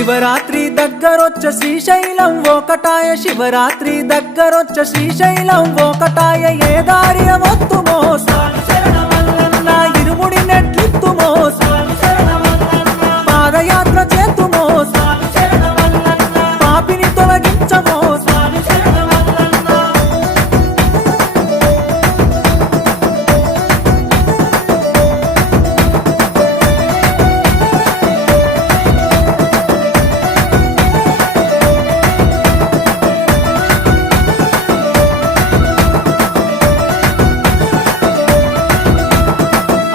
శివరాత్రి దగ్గరొచ్చ శ్రీశైలం ఒకటాయ శివరాత్రి దగ్గరొచ్చ శ్రీశైలం ఒకటాయ ఏ దారిన వత్తుమో స్వామి శరణమల్లన్న ఇరుముడి నెట్లిత్తుమో స్వామి శరణమల్లన్న పాదయాత్ర చేతుమో స్వామి శరణమల్లన్న పాపిని తొలగించమో స్వామి శరణమల్లన్న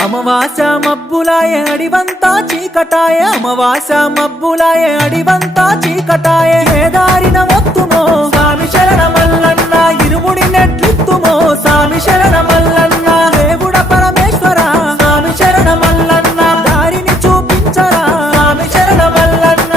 అమావాస మబ్బులాయ అడివంతా చీకటాయ అమావాస మబ్బులాయ అడివంతా చీకటాయ ఏ దారిన వత్తుమో స్వామి శరణమల్లన్న ఇరుముడి నెట్లిత్తుమో స్వామి శరణమల్లన్న దేవుడ పరమేశ్వర స్వామి శరణమల్లన్న దారిని చూపించరా స్వామి శరణమల్లన్న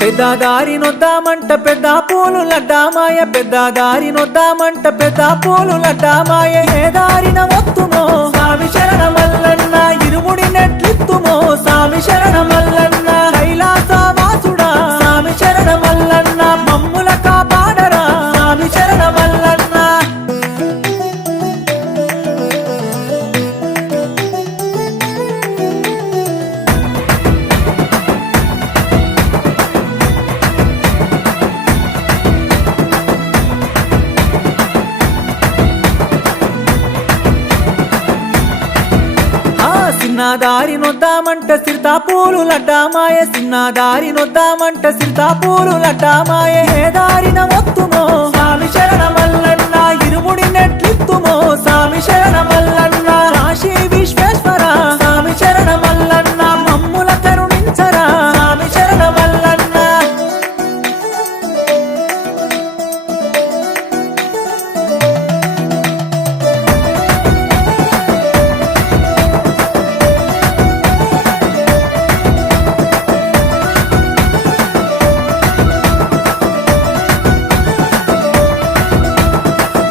పెద్ద దారి నొద్దామంట పెద్ద పూలు లడ్డామాయ పెద్ద దారి నొద్దామంట పెద్ద పూలు లడ్డామాయ ఏ దారిన వత్తుమో స్వామి శరణమల్లన్న ఇరుముడి నెట్లిత్తుమో స్వామి శరణమల్లన్న కైలాస వాసుడా స్వామి శరణమల్లన్న మమ్ముల కాపాడరా స్వామి శరణమల్లన్న సిన్నదారి నొద్దామంట సిర్తాపూలు లడ్డామాయ సిన్నదారి నొద్దామంట సిర్తాపూలు లడ్డామాయ ఏ దారిన వత్తుమో స్వామి శరణమల్లన్న ఇరుముడి నెట్లిత్తుమో స్వామి శరణమల్లన్న కాశీ విశ్వేశ్వర స్వామి శరణమల్లన్న మమ్ముల కరుణించరా స్వామి శరణమల్లన్న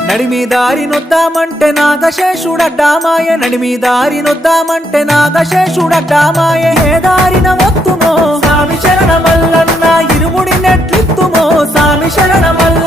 నడిమి దారి నొద్దామంటే నాగశేషుడడ్డామాయ నడిమి దారి నొద్దామంటే నాగశేషుడడ్డామాయ ఏ దారిన వత్తుమో స్వామి శరణమల్లన్న ఇరుముడి నెట్లిత్తుమో స్వామి శరణమల్ల